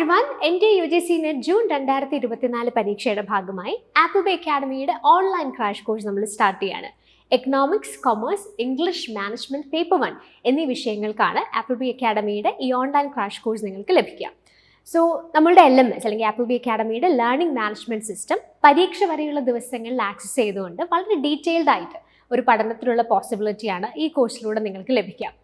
everyone, NTA UGC June 2024 പരീക്ഷയുടെ ഭാഗമായി Apple Bay അക്കാഡമിയുടെ ഓൺലൈൻ ക്രാഷ് കോഴ്സ് നമ്മൾ സ്റ്റാർട്ട് ചെയ്യാണ്. Economics, commerce, English, management, paper 1 എന്നീ വിഷയങ്ങൾക്കാണ് ആപ്പിൾ ബേ അക്കാഡമിയുടെ ഈ ഓൺലൈൻ ക്രാഷ് കോഴ്സ് നിങ്ങൾക്ക് ലഭിക്കുക. സോ നമ്മളുടെ LMS അല്ലെങ്കിൽ ആപ്പിൾ ബേ അക്കാഡമിയുടെ ലേണിംഗ് മാനേജ്മെന്റ് സിസ്റ്റം പരീക്ഷ വരെയുള്ള ദിവസങ്ങളിൽ ആക്സസ് ചെയ്തുകൊണ്ട് വളരെ ഡീറ്റെയിൽഡ് ആയിട്ട് ഒരു പഠനത്തിനുള്ള പോസിബിലിറ്റിയാണ് ഈ കോഴ്സിലൂടെ നിങ്ങൾക്ക് ലഭിക്കുക.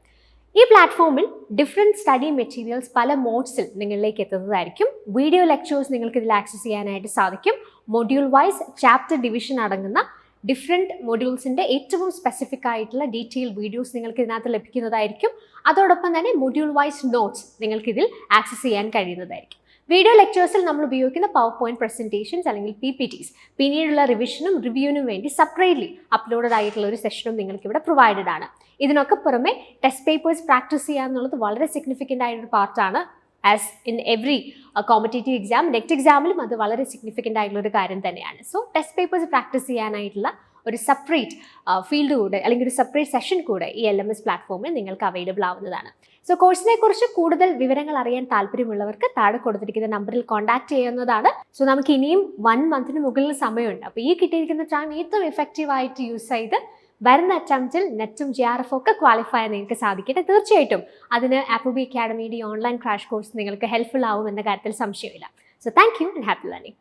ഈ പ്ലാറ്റ്ഫോമിൽ ഡിഫറെൻറ്റ് സ്റ്റഡി മെറ്റീരിയൽസ് പല മോഡ്സിൽ നിങ്ങളിലേക്ക് എത്തുന്നതായിരിക്കും. വീഡിയോ ലെക്ചേഴ്സ് നിങ്ങൾക്ക് ഇതിൽ ആക്സസ് ചെയ്യാനായിട്ട് സാധിക്കും. മൊഡ്യൂൾ വൈസ് ചാപ്റ്റർ ഡിവിഷൻ അടങ്ങുന്ന ഡിഫറെൻറ്റ് മൊഡ്യൂൾസിൻ്റെ ഏറ്റവും സ്പെസിഫിക് ആയിട്ടുള്ള ഡീറ്റെയിൽ വീഡിയോസ് നിങ്ങൾക്ക് ഇതിനകത്ത് ലഭിക്കുന്നതായിരിക്കും. അതോടൊപ്പം തന്നെ മൊഡ്യൂൾ വൈസ് നോട്ട്സ് നിങ്ങൾക്കിതിൽ ആക്സസ് ചെയ്യാൻ കഴിയുന്നതായിരിക്കും. വീഡിയോ ലെക്ചേഴ്സിൽ നമ്മൾ ഉപയോഗിക്കുന്ന പവർ പോയിന്റ് പ്രസൻറ്റേഷൻസ് അല്ലെങ്കിൽ PPTs പിന്നീടുള്ള റിവിഷനും റിവ്യൂവിനും വേണ്ടി സെപ്പറേറ്റ്ലി അപ്ലോഡഡ് ആയിട്ടുള്ള ഒരു സെഷനും നിങ്ങൾക്ക് ഇവിടെ പ്രൊവൈഡഡ് ആണ്. ഇതിനൊക്കെ പുറമെ ടെസ്റ്റ് പേപ്പേഴ്സ് പ്രാക്ടീസ് ചെയ്യുക എന്നുള്ളത് വളരെ സിഗ്നിഫിക്കൻ്റ് ആയിട്ടൊരു പാർട്ടാണ്. As in every competitive exam, NET എക്സാമിലും അത് വളരെ സിഗ്നിഫിക്കൻ്റ് ആയിട്ടുള്ള ഒരു കാര്യം തന്നെയാണ്. സോ ടെസ്റ്റ് പേപ്പേഴ്സ് പ്രാക്ടീസ് ചെയ്യാനായിട്ടുള്ള ഒരു സെപ്പറേറ്റ് ഫീൽഡ് കൂടെ അല്ലെങ്കിൽ ഒരു സെപ്പറേറ്റ് സെഷൻ കൂടെ ഈ LMS പ്ലാറ്റ്ഫോമിൽ നിങ്ങൾക്ക് അവൈലബിൾ ആവുന്നതാണ്. സോ കോഴ്സിനെ കുറിച്ച് കൂടുതൽ വിവരങ്ങൾ അറിയാൻ താല്പര്യമുള്ളവർക്ക് താഴെ കൊടുത്തിരിക്കുന്ന നമ്പറിൽ കോൺടാക്ട് ചെയ്യുന്നതാണ്. സോ നമുക്ക് ഇനിയും 1 മന്തിന് മുകളിൽ സമയമുണ്ട്. അപ്പോൾ ഈ കിട്ടിയിരിക്കുന്ന ടൈം ഏറ്റവും എഫക്റ്റീവായിട്ട് യൂസ് ചെയ്ത് വരുന്ന അറ്റംപ്റ്റിൽ നെറ്റും GRF ഒക്കെ ക്വാളിഫൈ ചെയ്യാൻ നിങ്ങൾക്ക് സാധിക്കട്ടെ. തീർച്ചയായിട്ടും അതിന് ആപ്പിൾ ബേ അക്കാഡമിയുടെ ഓൺലൈൻ ക്രാഷ് കോഴ്സ് നിങ്ങൾക്ക് ഹെൽപ്ഫുൾ ആവും എന്ന കാര്യത്തിൽ സംശയമില്ല. So thank you and happy learning.